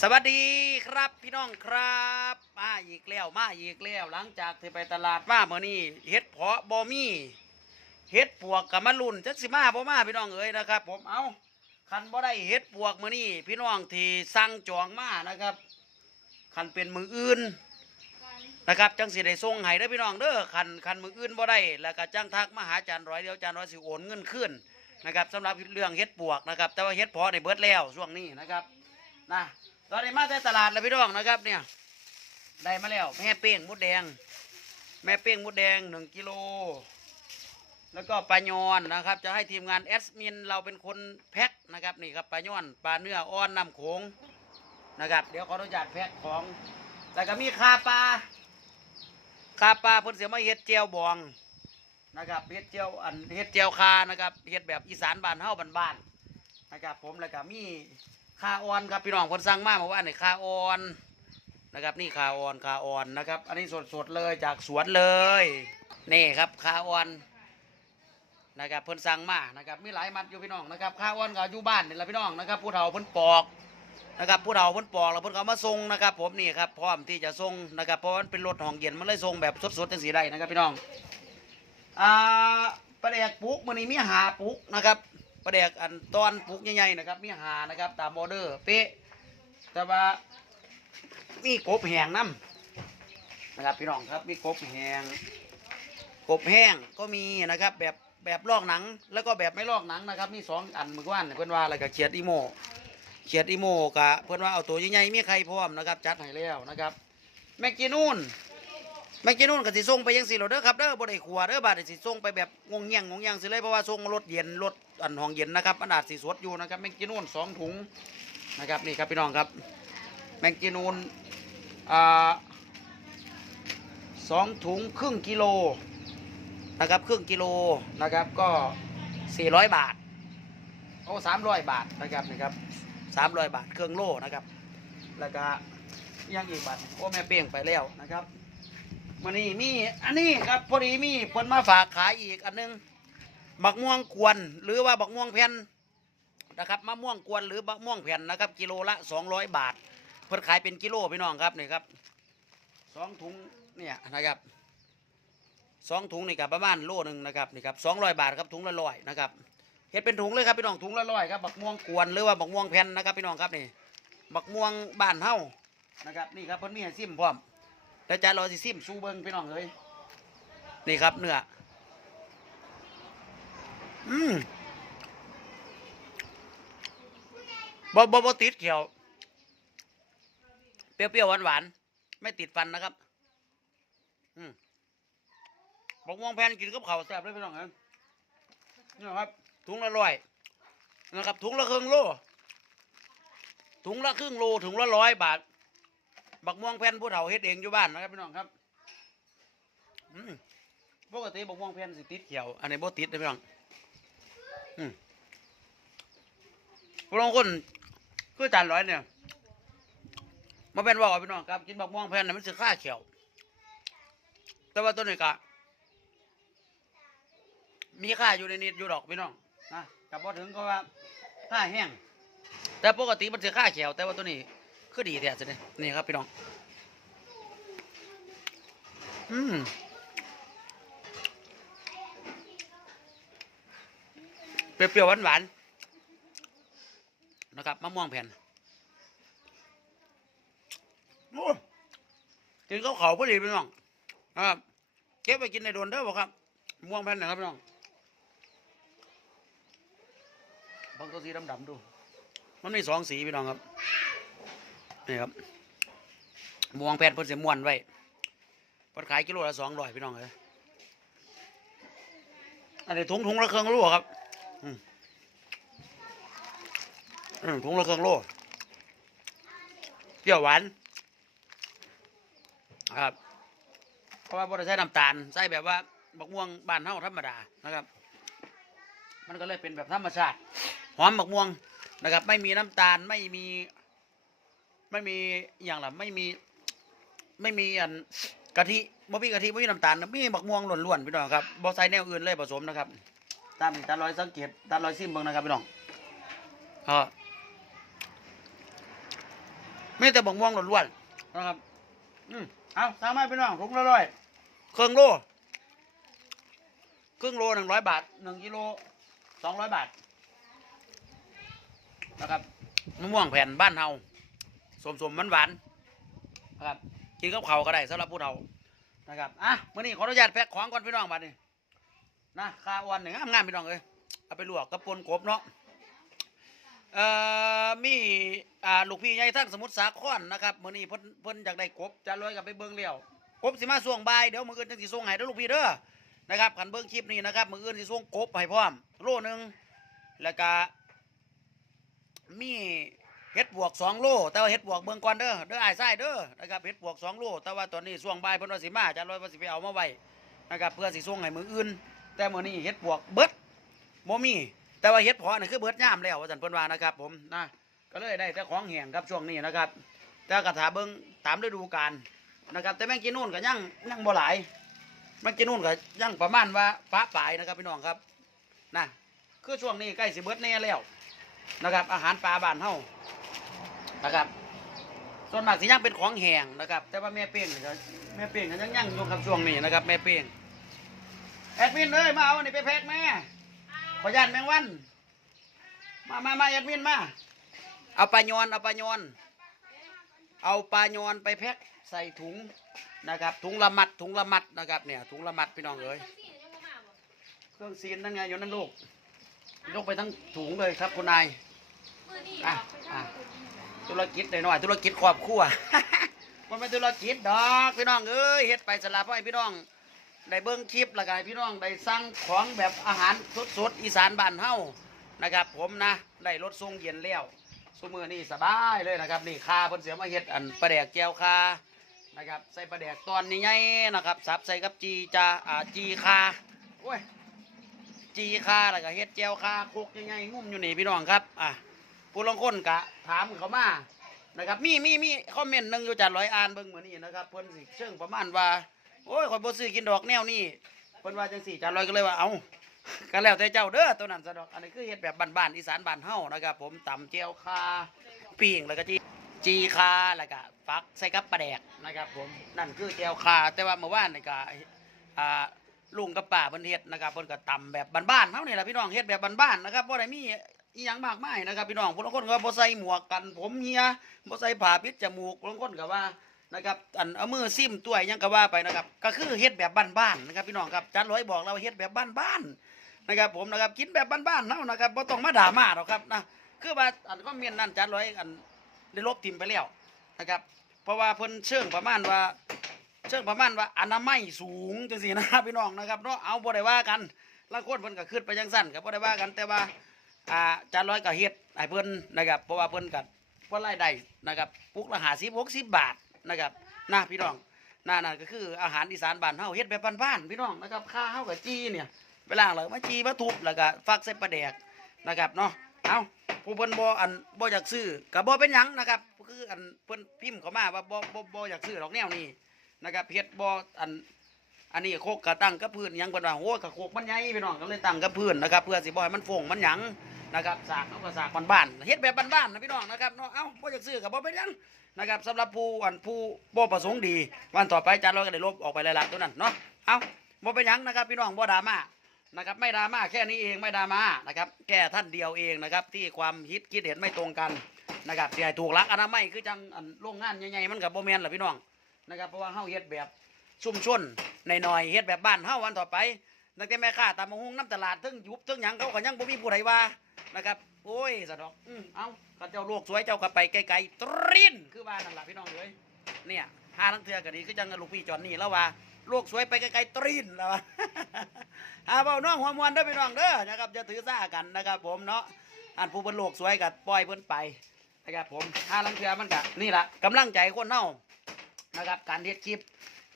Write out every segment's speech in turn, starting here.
สวัสดีครับพี่น้องครับมาอีกแล้วมาอีกแล้วหลังจากที่ไปตลาดมาเมื่อนี้เฮ็ดเพาะบอมี่เฮ็ดปวกกับมะลุนจักสิมาบ่มาพี่น้องเอ้ยนะครับ ผมเอาคันบ่ได้เฮ็ดปวกเมื่อนี้พี่น้องที่สั่งจองมานะครับคันเป็นมืออื่นนะครับจังสิได้ส่งให้เด้พี่น้องเด้อคันคันมืออื่นบ่ได้แล้วก็จังทักมาหาจารย์ร้อยเดียวจารย์ร้อยสิโอนเงินคืนนะครับสำหรับเรื่องเฮ็ดปวกนะครับ แต่ว่าเฮ็ดเพาะในเบิดแล้วช่วงนี้นะครับนะ ตอนนี้มาแต่ตลาดแล้วพี่น้องนะครับ เนี่ย ได้มาแล้ว แม่เป้งมดแดง แม่เป้งมดแดงหนึ่งกิโล แล้วก็ปลาญอนนะครับ จะให้ทีมงานแอสมินเราเป็นคนแพ็คนะครับนี่ครับปลาญอนปลาเนื้ออ่อนน้ำโขงนะครับ เดี๋ยวขออนุญาตแพ็คของ แล้วก็มีคาปลาคาปลาเพิ่นเสียมาเฮ็ดเจียวบองนะครับเฮ็ดเจียวอันเฮ็ดเจียวคานะครับเฮ็ดแบบอีสานบ้านเฮาบ้านๆนะครับผมแล้วก็มี คาออนครับพี่น้องคนสั่งมาเมื่อวานนี่คาออนนะครับนี่คาออนคาออนนะครับ อันนี้สดๆเลยจากสวนเลยนี่ครับคาออนนะครับเพิ่นสั่งมานะครับมีหลายมัดอยู่พี่น้องนะครับคาออนก็อยู่บ้านนี่แหละพี่น้องนะครับผู้เฒ่าเพิ่นปอกนะครับผู้เฒ่าเพิ่นปอกแล้วเพิ่นก็เอามาส่งนะครับ ผมนี่ครับพร้อมที่จะส่งนะครับเพราะวันเป็นรถห้องเย็นมันเลยส่งแบบสดๆจังสีได้นะครับพี่น้องอ่าประเดกปลูกมันนี้มีหาปลูกนะครับ ประเดกอันตอนปลูกใหญ่ๆนะครับ มีหานะครับ ตามออเดอร์เป๊ะแต่ว่ามีกบแห้งน้ำนะครับพี่น้องครับมีกบแห้งกบแห้งก็มีนะครับ แบบแบบลอกหนัง แล้วก็แบบไม่ลอกหนังนะครับ มีสองอันเมื่อวานเพื่อนว่าอะไรกับเขียดอีโมเขียดอีโมกะเพื่อนว่าเอาตัวใหญ่ๆมีใครพร้อมนะครับ จัดให้แล้วนะครับแมกจีนูน แมกจีนูนก็สิส่งไปยังสิโรเด้อครับเด้อบ่ได้ขัวเด้อบาดสิส่งไปแบบงงเงี้ยงงงเงี้ยงสิเลยเพราะว่าส่งรถเย็นรถอันห้องเย็นนะครับอันอาจสิสดอยู่นะครับแมงจีนูนสองถุงนะครับนี่ครับพี่น้องครับแมงจีนูนอ่าสองถุงครึ่งกิโลนะครับครึ่งกิโลนะครับก็สี่ร้อยบาทโอ้สามร้อยบาทนะครับนี่ครับสามร้อยบาทเครื่องโลนะครับ แล้วก็ยังอีกบาทโอ้แม่เปี้ยงไปแล้วนะครับ มันนี่มีอันนี้ครับพอดีมีเพิ่นมาฝากขายอีกอันหนึงบักม่วงกวนหรือว่าบักม่วงแผ่นนะครับมะม่วงกวนหรือบักม่วงแผ่นนะครับ กิโลละสองร้อยบาท เพิ่นขายเป็นกิโลพี่น้องครับนี่ครับสองถุงเนี่ยนะครับสองถุงนี่กับประมาณโลหนึ่งนะครับนี่ครับสองร้อยบาทครับถุงละร้อยนะครับเฮ็ดเป็นถุงเลยครับพี่น้องถุงละร้อยครับบักม่วงกวนหรือว่าบักม่วงแผ่นนะครับพี่น้องครับนี่บักม่วงบานเฮ้านะครับนี่ครับเพิ่นมีให้ซิมพร้อม แต่จะรอสิซิมสู้เบิ้งพี่น้องเลยนี่ครับเนื้ออืมบ่บ่บ่ติดเขียว เปรี้ยวๆหวานๆ ไม่ติดฟันนะครับ อืมบอกม่วงแผ่นกินกับข้าวแซ่บเลยพี่น้องครับนี่ครับ ถุงละร้อยนะครับ ถุงละครึ่งโล ถุงละครึ่งโล ถุงละร้อยบาท บักม่วงแผ่นผู้เฒ่าเฮ็ดเองอยู่บ้านนะครับพี่น้องครับอืมปกติบักม่วงแผ่นสิติดเขียว อันนี้บ่ติดนะพี่น้องอืมผู้ลงคนคือจานร้อยเนี่ยมาเป็นว่าพี่น้องครับ กินบักม่วงแผ่นน่ะมันสิค่าเขียว แต่ว่าตัวนี้กะมีค่าอยู่ในนิดอยู่ดอกพี่น้องนะกับพอถึงก็ว่าค่าแห้งแต่ปกติมันสิค่าเขียวแต่ว่าตัวนี้ คือดีแท้สิเนี่ยนี่ครับพี่น้อง อืมเปรี้ยวๆหวานๆนะครับมะม่วงแผ่นกินข้าวเขาพอดีพี่น้องนะครับเก็บไปกินในโดนเด้อบอกครับมะม่วงแผ่นนะครับพี่น้องบางตัวสีดำๆดู มันมีสองสีพี่น้องครับ นี่ครับมะม่วงแผ่นเพิ่นเสียม้วนไว้เพิ่นขายกิโลละสองร้อยพี่น้องเลยอันนี้ถุงถุงละเครื่องรู้ครับอืมถุงละเครื่องโลเปรี้ยวหวานครับ เพราะว่าบ่ได้ใช้น้ำตาลใส่แบบว่าบักม่วงบ้านเฮาธรรมดานะครับ มันก็เลยเป็นแบบธรรมชาติหอมบักม่วงนะครับ ไม่มีน้ำตาลไม่มี ไม่มีอย่างละไม่มีไม่มีอันกะทิบ่มีกะทิบ่มีน้ำตาลมีบักม่วงล้วนๆพี่น้องครับบ่ใส่แนวอื่นเลยผสมนะครับตามที่ตาลอยสังเกตตาลอยซิมเบิ่งนะครับพี่น้องก็ไม่แต่บอกม่วงล้วนๆนะครับ อืมเอาสามาพี่น้องถุงละร้อยเครื่องโลครึ่งโลหนึ่งร้อยบาทหนึ่งกิโลสองร้อยบาทนะครับมะม่วงแผ่นบ้านเฮา สมสมมันหวานนะครับกินกับเขาก็ได้สำหรับผู้เฒ่านะครับอะมื่อนี้ขออนุญาตแพ็คของก่อนพี่น้องบัดนี้นะข้าววันหนึ่งงามๆพี่น้องเอ้ยเอาไปลวกกับปนกบเนาะเอ่อมีอ่าลูกพี่ใหญ่ทั้งสมุทรสาครนะครับมื้อนี้เพิ่นเพิ่นอยากได้กบจะลอยกับไปเบิ่งแล้วกบสิมาส่วงบายเดี๋ยวมืออื่นจังสิส่งให้เด้อลูกพี่เด้อนะครับคันเบิ่งคลิปนี้นะครับมืออื่นสิส่งกบให้พร้อมโลหนึงแล้วก็มี เห็ดบวก2โลแต่ว่าเห็ดบวกเบิ่งก่อนเด้อเด้อไอ้ายซ้เด้อนะครับเห็ดบวก2โลแต่ว่าตอนนี้ส่วงบ่ายเพิ่นว่าสิมาจะลอยว่าสิไปเอามาไว้นะครับเพื่อสิส่งให้มืออื่น แต่มื้อนี้เห็ดบวกเบิดบ่มี แต่ว่าเฮ็ดเพาะนี่คือเบิดย่ามแล้วว่าซั่นเพิ่นว่านะครับ ผมนะก็เลยได้แต่ของแห้งครับช่วงนี้นะครับแต่กระถาเบิ่งตามฤดูกาลนะครับแต่แมงกินนู่นก็ยังยังบ่หลายแมงกินนู่นก็ยังประมาณว่าฟ้าปลายนะครับพี่น้องครับนะคือช่วงนี้ใกล้สิเบิดแน่แล้วนะครับ อาหารปลาบ้านเฮา นะครับ ส่วนมากสิยังเป็นของแห้งนะครับ แต่ว่าแม่เป้งนี่ก็แม่เป้งก็ยังยังอยู่ครับช่วงนี้นะครับ แม่เป้งแอดมินเอ้ยมาเอาอันนี้ไปแพ็คแม่ขอยันแมงวัน มามามาแอดมินมา เอาปลายอนเอาปลายอน เอาปลายอนไปแพ็คใส่ถุงนะครับ ถุงละมัดถุงละมัดนะครับเนี่ยถุงละมัดพี่น้องเอ้ยเครื่องซีนนั่นไงอยู่นั่นลูกยกไปทั้งถุงเลยครับคุณนายอะอะ ธุรกิจหน่อยๆธุรกิจครอบครัวมันเป็นธุรกิจดอกพี่น้องเอ้ยเฮ็ดไปสลับให้พี่น้องได้เบิ้งคลิปล้วก็ให้พี่น้องได้สั่งของแบบอาหารสดๆอีสานบ้านเฮานะครับ ผมนะได้รถส่งเย็นแล้วซุมือนี่สบายเลยนะครับ นี่คาเพิ่นเสียมาเฮ็ดอันปลาแดกแก้วคานะครับใส่ปลาแดกตอนนี้ไงนะครับสับใส่กับจีจาอ่าจีคาโอ้ยจีคาแล้วก็เฮ็ดแก้วคาคุกยังไงงุ่มอยู่นี่พี่น้องครับอะ ผู้ลางคนกะถามเขามานะครับมีมีมีคอมเมนต์หนึ่งอยู่จัดร้อยอ่านเบิ่งเหมือนนี้นะครับเพิ่นสิเชิงประมาณว่าโอ้ยคนบ่ซื้อกินดอกแนวนี้เพิ่นว่าจังสี่จานลอยก็เลยว่าเอาก็แล้วแต่เจ้าเด้อตัวนั้นซะดอกอันนี้คือเฮ็ดแบบบ้านๆอีสานบ้านเฮานะครับผมตำเจียวคาปิ้งแล้วก็จีจีคาแล้วก็ฟักใส่กับปลาแดกนะครับ ผมนั่นคือเจียวคาแต่ว่าเมื่อวานนี่ก็อ่าลุงกับป้าเพิ่นเฮ็ดนะครับเพิ่นก็ตำแบบบ้านๆเฮานี่แหละพี่น้องเฮ็ดแบบบ้านๆนะครับบ่ได้มี อีหยังมากมายนะครับพี่น้องผู้ลางคนก็บ่ใส่หมวกกัน ผมเหียบ่ใส่ผ้าปิดจมูกบางคนก็ว่านะครับอันเอามือซิมตัวหยังก็ว่าไปนะครับ ก็คือเฮ็ดแบบบ้านๆนะครับพี่น้องครับจันร้อยบอกเราเฮ็ดแบบบ้านๆนะครับ ผมนะครับกินแบบบ้านๆเนาะนะครับบ่ต้องมาด่ามาหรอกครับนะคือว่าอันก็เมียนนั่นจันร้อยอันได้ลบทิมไปแล้วนะครับ เพราะว่าเพิ่นเชิงประมาณว่า เชิงประมาณว่าอนามัยสูงจังซี่นะครับพี่น้องนะครับเนาะเอาบ่ได้ว่ากันลางคนเพิ่นก็ขึ้นไปจังซั่นก็บ่ได้ว่ากันแต่ว่า อ่าจันร้อยก็เฮ็ดให้เพิ่นนะครับเพราะว่าเพิ่นก็เพิ่นรายได้นะครับปุกละ50 60บาทนะครับนะพี่น้องน่านั่นก็คืออาหารอีสานบ้านเฮาเฮ็ดแบบบ้านๆพี่น้องนะครับข้าวเฮากับจีเนี่ยเวลาเรามาจีมาทุบแล้วก็ฟักใส่ปลาแดกนะครับเนาะเอาผู้เพิ่นบ่อันบ่อยากซื้อก็บ่เป็นหยังนะครับคืออันเพิ่นพิมพ์เข้ามาว่าบ่บ่บ่อยากซื้อดอกแนวนี้นะครับเฮ็ดบ่อันอันนี้โคกกระตั้งกับพื้นยังเพิ่นว่าโอ้กระโคกมันใหญ่พี่น้องก็เลยตั้งกับพื้นนะครับเพื่อสิบ่ให้มันฟงมันหยัง นะครับสากเอาก็สากบ้านๆเฮ็ดแบบบ้านๆนะพี่น้องนะครับเนาะเอ้าบ่อยากซื้อก็บ่เป็นหยังนะครับสำหรับผู้อันผู้บ่ประสงค์ดีวันต่อไปจานเราก็ได้ลบออกไปแล้วล่ะตัวนั้นเนาะเอ้าบ่เป็นหยังนะครับพี่น้องบ่ดราม่านะครับไม่ดราม่าแค่นี้เองไม่ดราม่านะครับแก้ท่านเดียวเองนะครับที่ความคิดคิดเห็นไม่ตรงกันนะครับที่ถูกหลักอนามัยคือจังอันโรงงานใหญ่ๆมันกับโบแม่นล่ะพี่น้องนะครับเพราะว่าเฮาเฮ็ดแบบชุ่มชนในหน่อยเฮ็ดแบบบ้านเฮาวันต่อไปนักแต่แม่ค้าตามมาหุงน้ำตลาดทั้งยุบทั้งหยังเขาก็ยังบ่มีผู้ใดว่า นะครับ โอ้ยสะดอกอืมเอาข้าเจ้าโลกสวยเจ้าก็ไปไกลๆตรินคือว่านั่นล่ะพี่น้องเอ้ยเนี่ยหาลังเทือกันนี้คือจังลูกพี่จอนนี่แล้วว่าโลกสวยไปไกลๆตรีนแล้วว่าหาเบาน้องหัวมวนเด้อพี่น้องเด้อนะครับจะถือซ่ากันนะครับ ผมเนาะอันผู้เป็นโลกสวยกับปล่อยเพิ่นไปนะครับผมหาลังเทือมันกะนี่ล่ะกำลังใจคนเฮานะครับ การเฮ็ดคลิป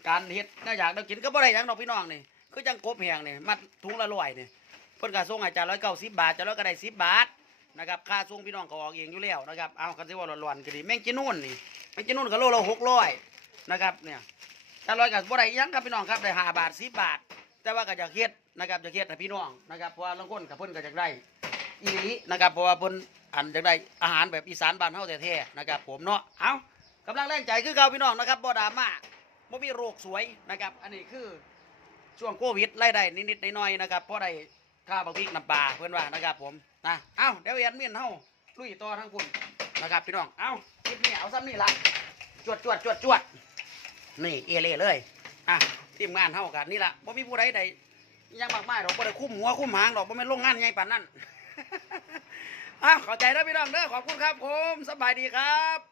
การเฮ็ดน่าอยากเรากินก็บ่ได้หยังดอกพี่น้องนี่คือจังกบแหงนี่มัดถุงละร้อยนี่ เพิ่นก็ส่งให้จานร้อยเก้าสิบบาทจานร้อยก็ได้สิบบาทนะครับค่าส่งพี่น้องก็ออกเองอยู่แล้วนะครับเอาคันสิว่าร้อนๆก็ดีแม่งกินนู่นนี่แม่งกินนู่นก็โลละหกร้อยนะครับเนี่ยถ้าร้อยกับบ่ได้ยังครับพี่น้องครับได้ห้าบาทสิบบาท แต่ว่าก็จะเฮ็ดนะครับจะเฮ็ดให้พี่น้องนะครับเพราะว่าลางคนกับเพิ่นก็จะได้อีหลีนะครับเพราะว่าเพิ่นอันจังได้อาหารแบบอีสานบ้านเฮาแท้ๆนะครับผมเนาะเอากำลังแรงใจคือเก่าพี่น้องนะครับบ่ดราม่าบ่มีโรคสวยนะครับ อันนี้คือช่วงโควิดไล่ได้นิดๆน่อยๆนะครับเพราะได้ ค่าบักพริกน้ำปลาเพื่อนว่านะครับผมนะเอ้าเดี๋ยวเอ็นเมียนเฮาลุยต่อทั้งคุณนะครับพี่น้องเอ้าคลิปนี้เอาซ้ำนี่ละจวดจวดจวดจวดนี่เอเล่เลยอะทีมงานเฮากันนี่ละบ่มีผู้ใดใดยังมากมายดอกบ่ได้คุ้มหัวคุ้มหางดอกบ่แม่นโรงงานใหญ่ปานนั้นอ้าวเข้าใจแล้วพี่น้องเด้อขอบคุณครับผมสบายดีครับ